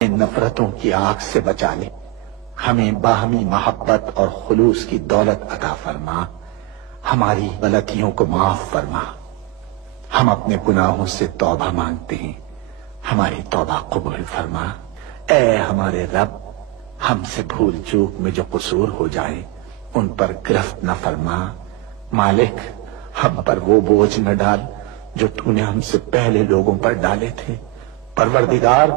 نفرتوں کی آگ سے بچا لے، ہمیں باہمی محبت اور خلوص کی دولت عطا فرما، ہماری غلطیوں کو معاف فرما۔ ہم اپنے گناہوں سے توبہ مانگتے ہیں، ہماری توبہ قبول فرما۔ اے ہمارے رب، ہم سے بھول چوک میں جو قصور ہو جائے ان پر گرفت نہ فرما۔ مالک، ہم پر وہ بوجھ نہ ڈال جو تو نے ہم سے پہلے لوگوں پر ڈالے تھے۔ پروردگار،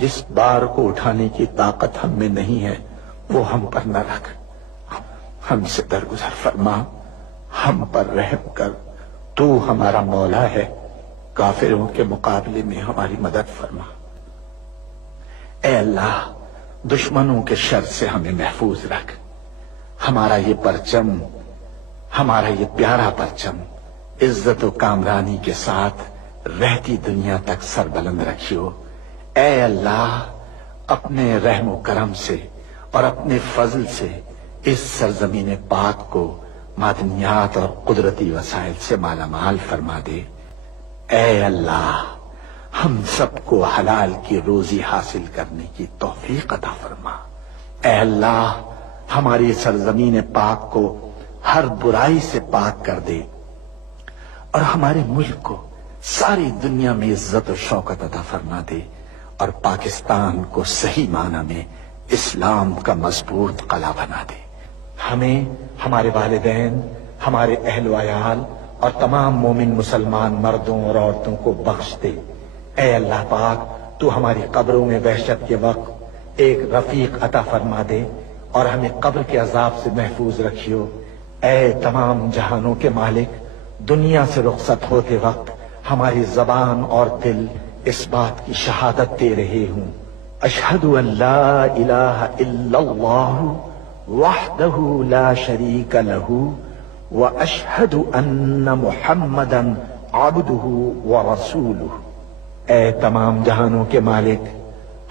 جس بار کو اٹھانے کی طاقت ہم میں نہیں ہے وہ ہم پر نہ رکھ، ہم سے درگزر فرما، ہم پر رحم کر۔ تو ہمارا مولا ہے، کافروں کے مقابلے میں ہماری مدد فرما۔ اے اللہ، دشمنوں کے شر سے ہمیں محفوظ رکھ۔ ہمارا یہ پرچم، ہمارا یہ پیارا پرچم عزت و کامرانی کے ساتھ رہتی دنیا تک سر بلند رکھیو۔ اے اللہ، اپنے رحم و کرم سے اور اپنے فضل سے اس سرزمین پاک کو معدنیات اور قدرتی وسائل سے مالا مال فرما دے۔ اے اللہ، ہم سب کو حلال کی روزی حاصل کرنے کی توفیق عطا فرما۔ اے اللہ، ہماری سرزمین پاک کو ہر برائی سے پاک کر دے اور ہمارے ملک کو ساری دنیا میں عزت و شوکت عطا فرما دے، اور پاکستان کو صحیح معنی میں اسلام کا مضبوط قلعہ بنا دے۔ ہمیں، ہمارے والدین، ہمارے اہل و عیال اور تمام مومن مسلمان مردوں اور عورتوں کو بخش دے۔ اے اللہ پاک، تو ہماری قبروں میں وحشت کے وقت ایک رفیق عطا فرما دے اور ہمیں قبر کے عذاب سے محفوظ رکھیو۔ اے تمام جہانوں کے مالک، دنیا سے رخصت ہوتے وقت ہماری زبان اور دل اس بات کی شہادت دے رہے ہوں، اشہد ان لا الہ الا اللہ وحدہ لا شریک لہ واشہد ان محمدا عبدہ ورسولہ۔ اے تمام جہانوں کے مالک،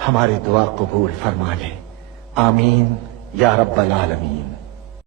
ہماری دعا قبول فرما لے، آمین یا رب العالمین۔